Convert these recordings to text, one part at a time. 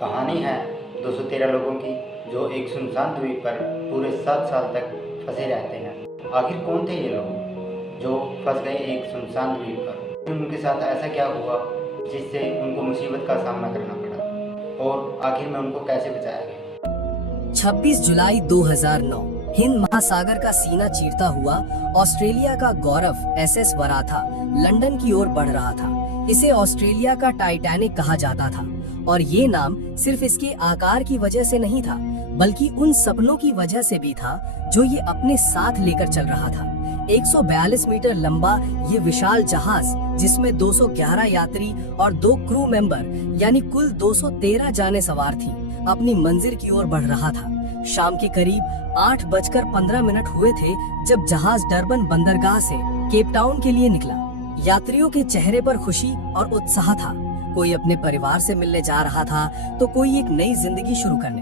कहानी है 213 लोगों की जो एक सुनसान द्वीप पर पूरे 7 साल तक फंसे रहते हैं। आखिर कौन थे ये लोग जो फंस गए एक सुनसान द्वीप पर? उनके साथ ऐसा क्या हुआ जिससे उनको मुसीबत का सामना करना पड़ा और आखिर में उनको कैसे बचाया गया? 26 जुलाई 2009 हिंद महासागर का सीना चीरता हुआ ऑस्ट्रेलिया का गौरव एसएस वराथा लंदन की ओर बढ़ रहा था। इसे ऑस्ट्रेलिया का टाइटैनिक कहा जाता था और ये नाम सिर्फ इसके आकार की वजह से नहीं था, बल्कि उन सपनों की वजह से भी था जो ये अपने साथ लेकर चल रहा था। 142 मीटर लंबा ये विशाल जहाज, जिसमें 211 यात्री और 2 क्रू मेंबर यानी कुल 213 जाने सवार थी, अपनी मंजिल की ओर बढ़ रहा था। शाम के करीब 8:15 हुए थे जब जहाज डरबन बंदरगाह से केप टाउन के लिए निकला। यात्रियों के चेहरे पर खुशी और उत्साह था। कोई अपने परिवार से मिलने जा रहा था तो कोई एक नई जिंदगी शुरू करने।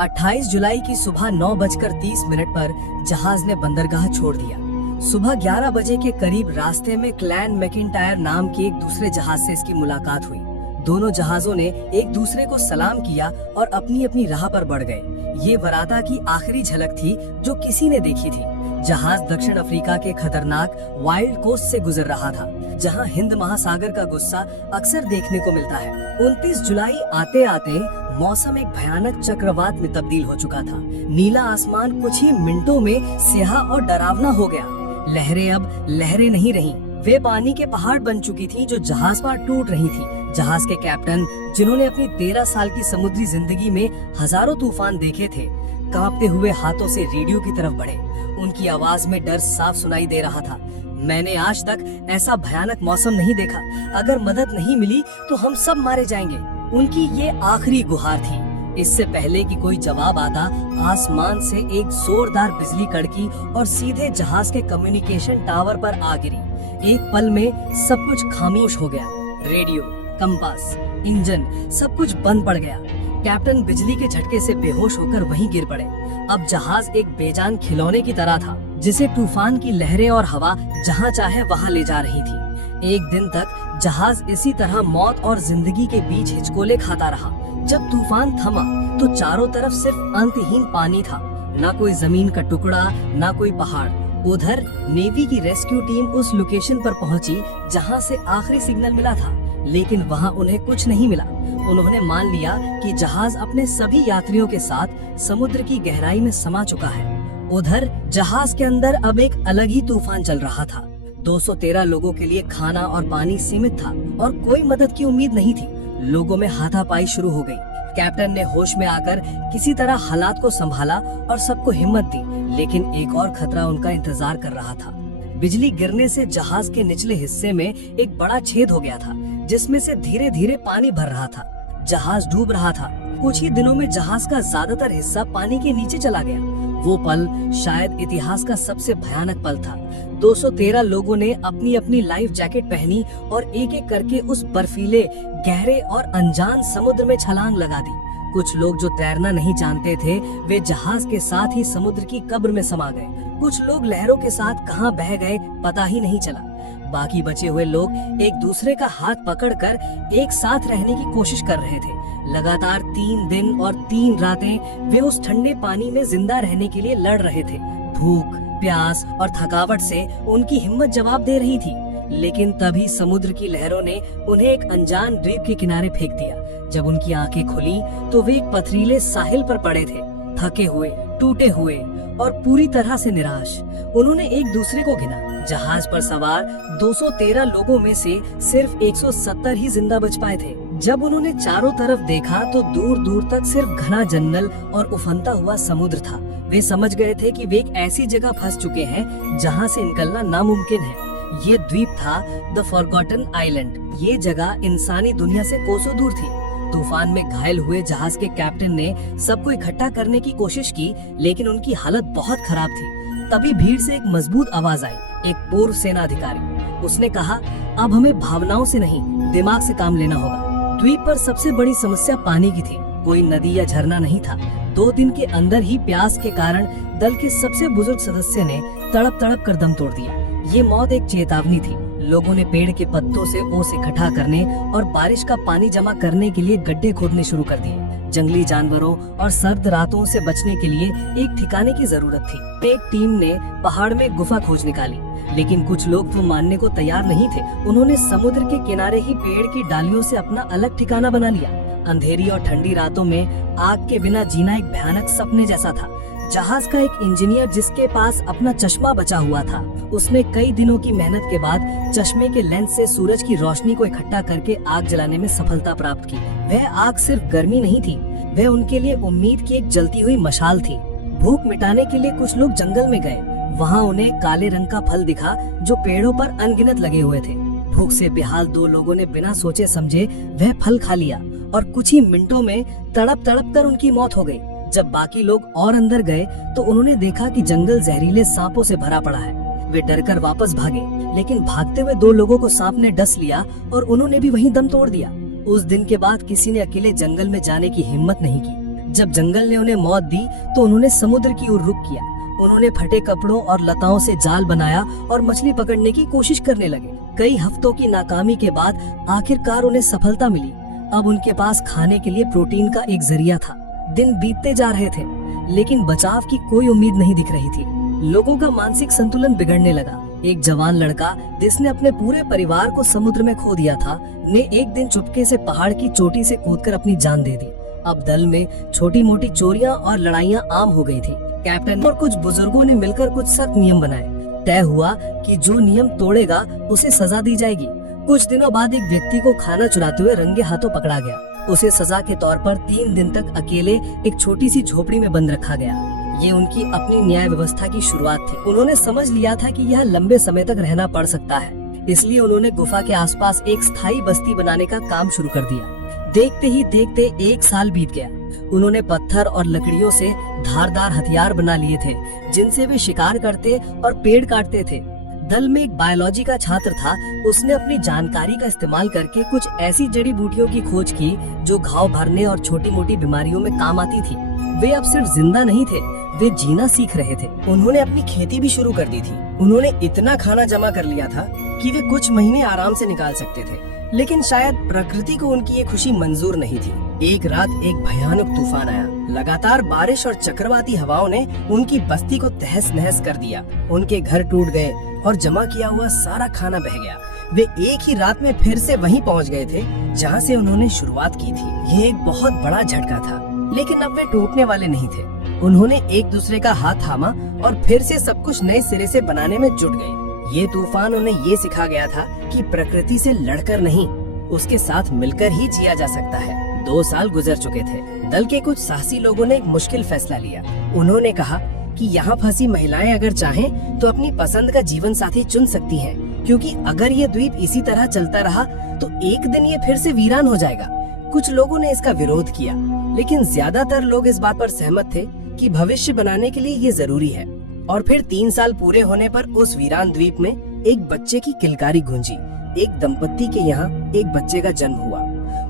28 जुलाई की सुबह 9:30 पर जहाज ने बंदरगाह छोड़ दिया। सुबह 11 बजे के करीब रास्ते में क्लैन मैकिंटायर नाम के एक दूसरे जहाज से इसकी मुलाकात हुई। दोनों जहाजों ने एक दूसरे को सलाम किया और अपनी अपनी राह पर बढ़ गए। ये वराथा की आखिरी झलक थी जो किसी ने देखी थी। जहाज दक्षिण अफ्रीका के खतरनाक वाइल्ड कोस्ट से गुजर रहा था, जहां हिंद महासागर का गुस्सा अक्सर देखने को मिलता है। 29 जुलाई आते आते मौसम एक भयानक चक्रवात में तब्दील हो चुका था। नीला आसमान कुछ ही मिनटों में स्याह और डरावना हो गया। लहरें अब लहरें नहीं रहीं, वे पानी के पहाड़ बन चुकी थी जो जहाज पर टूट रही थी। जहाज के कैप्टन, जिन्होंने अपनी 13 साल की समुद्री जिंदगी में हजारों तूफान देखे थे, कांपते हुए हाथों से रेडियो की तरफ बढ़े। उनकी आवाज में डर साफ सुनाई दे रहा था। मैंने आज तक ऐसा भयानक मौसम नहीं देखा। अगर मदद नहीं मिली तो हम सब मारे जाएंगे। उनकी ये आखिरी गुहार थी। इससे पहले कि कोई जवाब आता, आसमान से एक जोरदार बिजली कड़की और सीधे जहाज के कम्युनिकेशन टावर पर आ गिरी। एक पल में सब कुछ खामोश हो गया। रेडियो, कंपास, इंजन, सब कुछ बंद पड़ गया। कैप्टन बिजली के झटके से बेहोश होकर वहीं गिर पड़े। अब जहाज एक बेजान खिलौने की तरह था, जिसे तूफान की लहरें और हवा जहां चाहे वहां ले जा रही थी। एक दिन तक जहाज इसी तरह मौत और जिंदगी के बीच हिचकोले खाता रहा। जब तूफान थमा तो चारों तरफ सिर्फ अंतहीन पानी था। न कोई जमीन का टुकड़ा, न कोई पहाड़। उधर नेवी की रेस्क्यू टीम उस लोकेशन पर पहुंची जहां से आखिरी सिग्नल मिला था, लेकिन वहां उन्हें कुछ नहीं मिला। उन्होंने मान लिया कि जहाज अपने सभी यात्रियों के साथ समुद्र की गहराई में समा चुका है। उधर जहाज के अंदर अब एक अलग ही तूफान चल रहा था। 213 लोगों के लिए खाना और पानी सीमित था और कोई मदद की उम्मीद नहीं थी। लोगों में हाथापाई शुरू हो गई। कैप्टन ने होश में आकर किसी तरह हालात को संभाला और सबको हिम्मत दी, लेकिन एक और खतरा उनका इंतजार कर रहा था। बिजली गिरने से जहाज के निचले हिस्से में एक बड़ा छेद हो गया था, जिसमें से धीरे धीरे पानी भर रहा था। जहाज डूब रहा था। कुछ ही दिनों में जहाज का ज्यादातर हिस्सा पानी के नीचे चला गया। वो पल शायद इतिहास का सबसे भयानक पल था। 213 लोगों ने अपनी अपनी लाइफ जैकेट पहनी और एक एक करके उस बर्फीले, गहरे और अनजान समुद्र में छलांग लगा दी। कुछ लोग जो तैरना नहीं जानते थे, वे जहाज के साथ ही समुद्र की कब्र में समा गए। कुछ लोग लहरों के साथ कहां बह गए पता ही नहीं चला। बाकी बचे हुए लोग एक दूसरे का हाथ पकड़कर एक साथ रहने की कोशिश कर रहे थे। लगातार 3 दिन और 3 रातें वे उस ठंडे पानी में जिंदा रहने के लिए लड़ रहे थे। भूख, प्यास और थकावट से उनकी हिम्मत जवाब दे रही थी, लेकिन तभी समुद्र की लहरों ने उन्हें एक अनजान द्वीप के किनारे फेंक दिया। जब उनकी आंखें खुली तो वे एक पथरीले साहिल पर पड़े थे, थके हुए, टूटे हुए और पूरी तरह से निराश। उन्होंने एक दूसरे को गिना। जहाज पर सवार 213 लोगों में से सिर्फ 170 ही जिंदा बच पाए थे। जब उन्होंने चारों तरफ देखा तो दूर दूर तक सिर्फ घना जंगल और उफनता हुआ समुद्र था। वे समझ गए थे कि वे एक ऐसी जगह फंस चुके हैं जहां से निकलना नामुमकिन है। ये द्वीप था द फॉरगॉटन आइलैंड। ये जगह इंसानी दुनिया से कोसों दूर थी। तूफान में घायल हुए जहाज के कैप्टन ने सबको इकट्ठा करने की कोशिश की, लेकिन उनकी हालत बहुत खराब थी। तभी भीड़ से एक मजबूत आवाज आई, एक पूर्व सेना अधिकारी। उसने कहा, अब हमें भावनाओं से नहीं, दिमाग से काम लेना होगा। द्वीप पर सबसे बड़ी समस्या पानी की थी। कोई नदी या झरना नहीं था। 2 दिन के अंदर ही प्यास के कारण दल के सबसे बुजुर्ग सदस्य ने तड़प तड़प कर दम तोड़ दिया। ये मौत एक चेतावनी थी। लोगों ने पेड़ के पत्तों से ओस इकट्ठा करने और बारिश का पानी जमा करने के लिए गड्ढे खोदने शुरू कर दिए। जंगली जानवरों और सर्द रातों से बचने के लिए एक ठिकाने की जरूरत थी। एक टीम ने पहाड़ में गुफा खोज निकाली, लेकिन कुछ लोग तो मानने को तैयार नहीं थे। उन्होंने समुद्र के किनारे ही पेड़ की डालियों से अपना अलग ठिकाना बना लिया। अंधेरी और ठंडी रातों में आग के बिना जीना एक भयानक सपने जैसा था। जहाज का एक इंजीनियर जिसके पास अपना चश्मा बचा हुआ था, उसने कई दिनों की मेहनत के बाद चश्मे के लेंस से सूरज की रोशनी को इकट्ठा करके आग जलाने में सफलता प्राप्त की। वह आग सिर्फ गर्मी नहीं थी, वह उनके लिए उम्मीद की एक जलती हुई मशाल थी। भूख मिटाने के लिए कुछ लोग जंगल में गए। वहाँ उन्हें काले रंग का फल दिखा जो पेड़ों पर अनगिनत लगे हुए थे। भूख से बेहाल दो लोगों ने बिना सोचे समझे वह फल खा लिया और कुछ ही मिनटों में तड़प तड़प कर उनकी मौत हो गई। जब बाकी लोग और अंदर गए तो उन्होंने देखा कि जंगल जहरीले सांपों से भरा पड़ा है। वे डरकर वापस भागे, लेकिन भागते हुए दो लोगों को सांप ने डस लिया और उन्होंने भी वहीं दम तोड़ दिया। उस दिन के बाद किसी ने अकेले जंगल में जाने की हिम्मत नहीं की। जब जंगल ने उन्हें मौत दी तो उन्होंने समुद्र की ओर रुख किया। उन्होंने फटे कपड़ों और लताओं से जाल बनाया और मछली पकड़ने की कोशिश करने लगे। कई हफ्तों की नाकामी के बाद आखिरकार उन्हें सफलता मिली। अब उनके पास खाने के लिए प्रोटीन का एक जरिया था। दिन बीतते जा रहे थे, लेकिन बचाव की कोई उम्मीद नहीं दिख रही थी। लोगों का मानसिक संतुलन बिगड़ने लगा। एक जवान लड़का जिसने अपने पूरे परिवार को समुद्र में खो दिया था, ने एक दिन चुपके से पहाड़ की चोटी से कूदकर अपनी जान दे दी। अब दल में छोटी मोटी चोरियां और लड़ाइयां आम हो गई थी। कैप्टन और कुछ बुजुर्गों ने मिलकर कुछ सख्त नियम बनाए। तय हुआ कि जो नियम तोड़ेगा उसे सजा दी जाएगी। कुछ दिनों बाद एक व्यक्ति को खाना चुराते हुए रंगे हाथों पकड़ा गया। उसे सजा के तौर पर 3 दिन तक अकेले एक छोटी सी झोपड़ी में बंद रखा गया। ये उनकी अपनी न्याय व्यवस्था की शुरुआत थी। उन्होंने समझ लिया था कि यह लंबे समय तक रहना पड़ सकता है, इसलिए उन्होंने गुफा के आसपास एक स्थायी बस्ती बनाने का काम शुरू कर दिया। देखते ही देखते 1 साल बीत गया। उन्होंने पत्थर और लकड़ियों से धारदार हथियार बना लिए थे, जिनसे वे शिकार करते और पेड़ काटते थे। दल में एक बायोलॉजी का छात्र था। उसने अपनी जानकारी का इस्तेमाल करके कुछ ऐसी जड़ी बूटियों की खोज की जो घाव भरने और छोटी मोटी बीमारियों में काम आती थी। वे अब सिर्फ जिंदा नहीं थे, वे जीना सीख रहे थे। उन्होंने अपनी खेती भी शुरू कर दी थी। उन्होंने इतना खाना जमा कर लिया था कि वे कुछ महीने आराम से निकाल सकते थे, लेकिन शायद प्रकृति को उनकी ये खुशी मंजूर नहीं थी। एक रात एक भयानक तूफान आया। लगातार बारिश और चक्रवाती हवाओं ने उनकी बस्ती को तहस नहस कर दिया। उनके घर टूट गए और जमा किया हुआ सारा खाना बह गया। वे एक ही रात में फिर से वहीं पहुंच गए थे जहां से उन्होंने शुरुआत की थी। ये एक बहुत बड़ा झटका था, लेकिन अब वे टूटने वाले नहीं थे। उन्होंने एक दूसरे का हाथ थामा और फिर से सब कुछ नए सिरे से बनाने में जुट गए। ये तूफान उन्हें ये सिखा गया था कि प्रकृति से लड़कर नहीं, उसके साथ मिलकर ही जिया जा सकता है। 2 साल गुजर चुके थे। दल के कुछ साहसी लोगों ने एक मुश्किल फैसला लिया। उन्होंने कहा कि यहाँ फंसी महिलाएं अगर चाहें तो अपनी पसंद का जीवन साथी चुन सकती हैं, क्योंकि अगर ये द्वीप इसी तरह चलता रहा तो एक दिन ये फिर से वीरान हो जाएगा। कुछ लोगों ने इसका विरोध किया, लेकिन ज्यादातर लोग इस बात पर सहमत थे कि भविष्य बनाने के लिए ये जरूरी है। और फिर 3 साल पूरे होने पर उस वीरान द्वीप में एक बच्चे की किलकारी गूंजी। एक दंपत्ति के यहाँ एक बच्चे का जन्म हुआ।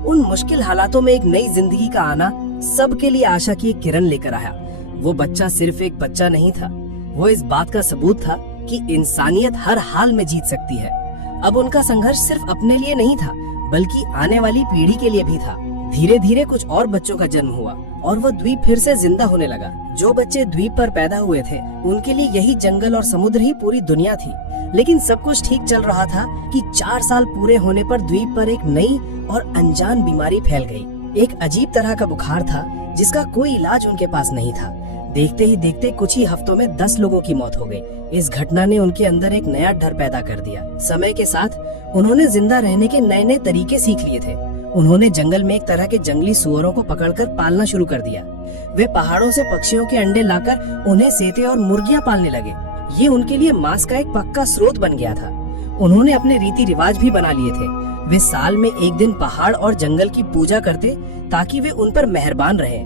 उन मुश्किल हालातों में एक नई जिंदगी का आना सबके लिए आशा की एक किरण लेकर आया। वो बच्चा सिर्फ एक बच्चा नहीं था, वो इस बात का सबूत था कि इंसानियत हर हाल में जीत सकती है। अब उनका संघर्ष सिर्फ अपने लिए नहीं था, बल्कि आने वाली पीढ़ी के लिए भी था। धीरे धीरे कुछ और बच्चों का जन्म हुआ और वह द्वीप फिर से जिंदा होने लगा। जो बच्चे द्वीप पर पैदा हुए थे, उनके लिए यही जंगल और समुद्र ही पूरी दुनिया थी। लेकिन सब कुछ ठीक चल रहा था कि 4 साल पूरे होने पर द्वीप पर एक नई और अनजान बीमारी फैल गई। एक अजीब तरह का बुखार था जिसका कोई इलाज उनके पास नहीं था। देखते ही देखते कुछ ही हफ्तों में 10 लोगों की मौत हो गई। इस घटना ने उनके अंदर एक नया डर पैदा कर दिया। समय के साथ उन्होंने जिंदा रहने के नए नए तरीके सीख लिए थे। उन्होंने जंगल में एक तरह के जंगली सुअरों को पकड़कर पालना शुरू कर दिया। वे पहाड़ों से पक्षियों के अंडे लाकर उन्हें सेते और मुर्गियां पालने लगे। ये उनके लिए मांस का एक पक्का स्रोत बन गया था। उन्होंने अपने रीति रिवाज भी बना लिए थे। वे साल में एक दिन पहाड़ और जंगल की पूजा करते ताकि वे उन पर मेहरबान रहे।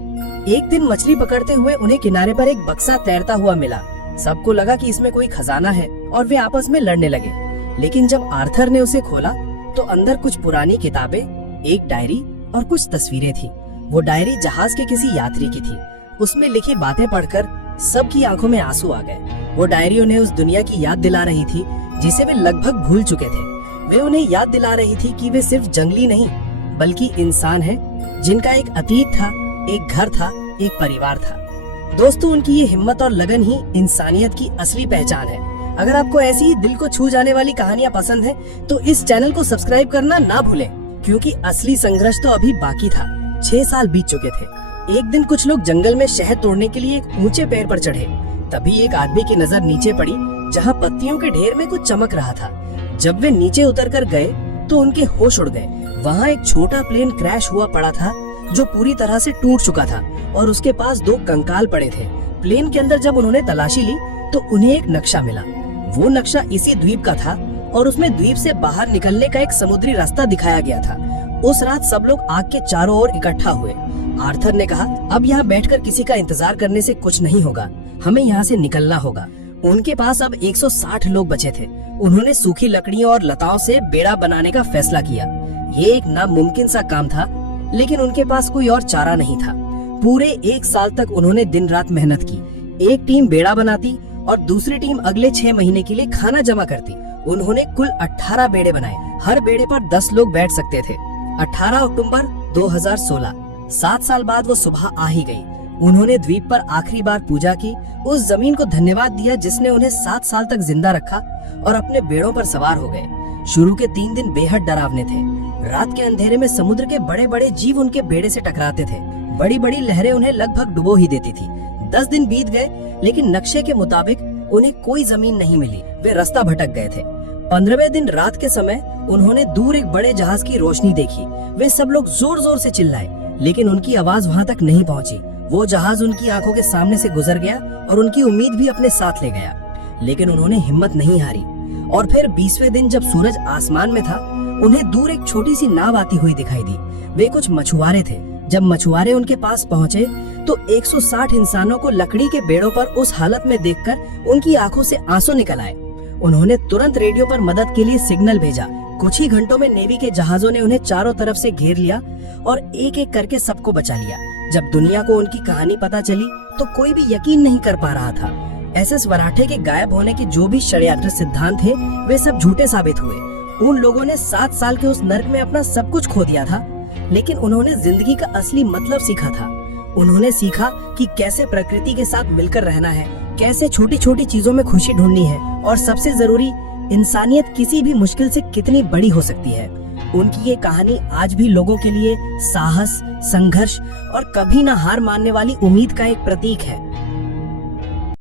एक दिन मछली पकड़ते हुए उन्हें किनारे पर एक बक्सा तैरता हुआ मिला। सबको लगा कि इसमें कोई खजाना है और वे आपस में लड़ने लगे। लेकिन जब आर्थर ने उसे खोला तो अंदर कुछ पुरानी किताबें, एक डायरी और कुछ तस्वीरें थी। वो डायरी जहाज के किसी यात्री की थी। उसमें लिखी बातें पढ़कर सबकी आंखों में आंसू आ गए। वो डायरी उन्हें उस दुनिया की याद दिला रही थी जिसे वे लगभग भूल चुके थे। वे उन्हें याद दिला रही थी कि वे सिर्फ जंगली नहीं बल्कि इंसान हैं, जिनका एक अतीत था, एक घर था, एक परिवार था। दोस्तों, उनकी ये हिम्मत और लगन ही इंसानियत की असली पहचान है। अगर आपको ऐसी ही दिल को छू जाने वाली कहानियां पसंद है तो इस चैनल को सब्सक्राइब करना ना भूलें, क्योंकि असली संघर्ष तो अभी बाकी था। 6 साल बीत चुके थे। एक दिन कुछ लोग जंगल में शहद तोड़ने के लिए एक ऊंचे पेड़ पर चढ़े। तभी एक आदमी की नजर नीचे पड़ी, जहाँ पत्तियों के ढेर में कुछ चमक रहा था। जब वे नीचे उतर कर गए तो उनके होश उड़ गए। वहाँ एक छोटा प्लेन क्रैश हुआ पड़ा था, जो पूरी तरह से टूट चुका था और उसके पास 2 कंकाल पड़े थे। प्लेन के अंदर जब उन्होंने तलाशी ली तो उन्हें एक नक्शा मिला। वो नक्शा इसी द्वीप का था और उसमें द्वीप से बाहर निकलने का एक समुद्री रास्ता दिखाया गया था। उस रात सब लोग आग के चारों ओर इकट्ठा हुए। आर्थर ने कहा, अब यहाँ बैठकर किसी का इंतजार करने से कुछ नहीं होगा, हमें यहाँ से निकलना होगा। उनके पास अब 160 लोग बचे थे। उन्होंने सूखी लकड़ियों और लताओं से बेड़ा बनाने का फैसला किया। ये एक नामुमकिन सा काम था, लेकिन उनके पास कोई और चारा नहीं था। पूरे 1 साल तक उन्होंने दिन रात मेहनत की। एक टीम बेड़ा बनाती और दूसरी टीम अगले 6 महीने के लिए खाना जमा करती। उन्होंने कुल 18 बेड़े बनाए। हर बेड़े पर 10 लोग बैठ सकते थे। 18 अक्टूबर 2016, 7 साल बाद वो सुबह आ ही गई। उन्होंने द्वीप पर आखिरी बार पूजा की, उस जमीन को धन्यवाद दिया जिसने उन्हें 7 साल तक जिंदा रखा, और अपने बेड़ों पर सवार हो गए। शुरू के 3 दिन बेहद डरावने थे। रात के अंधेरे में समुद्र के बड़े बड़े जीव उनके बेड़े से टकराते थे। बड़ी बड़ी लहरें उन्हें लगभग डुबो ही देती थी। 10 दिन बीत गए, लेकिन नक्शे के मुताबिक उन्हें कोई जमीन नहीं मिली। वे रास्ता भटक गए थे। 15वें दिन रात के समय उन्होंने दूर एक बड़े जहाज की रोशनी देखी। वे सब लोग जोर जोर से चिल्लाए, लेकिन उनकी आवाज वहाँ तक नहीं पहुँची। वो जहाज उनकी आंखों के सामने से गुजर गया और उनकी उम्मीद भी अपने साथ ले गया। लेकिन उन्होंने हिम्मत नहीं हारी, और फिर 20वें दिन जब सूरज आसमान में था, उन्हें दूर एक छोटी सी नाव आती हुई दिखाई दी। वे कुछ मछुआरे थे। जब मछुआरे उनके पास पहुँचे तो 160 इंसानों को लकड़ी के बेड़ों पर उस हालत में देखकर उनकी आंखों से आंसू निकल आए। उन्होंने तुरंत रेडियो पर मदद के लिए सिग्नल भेजा। कुछ ही घंटों में नेवी के जहाजों ने उन्हें चारों तरफ से घेर लिया और एक एक करके सबको बचा लिया। जब दुनिया को उनकी कहानी पता चली तो कोई भी यकीन नहीं कर पा रहा था। एसएस वराठे के गायब होने के जो भी षड्यंत्र सिद्धांत थे, वे सब झूठे साबित हुए। उन लोगों ने 7 साल के उस नर्क में अपना सब कुछ खो दिया था, लेकिन उन्होंने जिंदगी का असली मतलब सीखा था। उन्होंने सीखा कि कैसे प्रकृति के साथ मिलकर रहना है, कैसे छोटी छोटी चीजों में खुशी ढूंढनी है, और सबसे जरूरी, इंसानियत किसी भी मुश्किल से कितनी बड़ी हो सकती है। उनकी ये कहानी आज भी लोगों के लिए साहस, संघर्ष और कभी ना हार मानने वाली उम्मीद का एक प्रतीक है।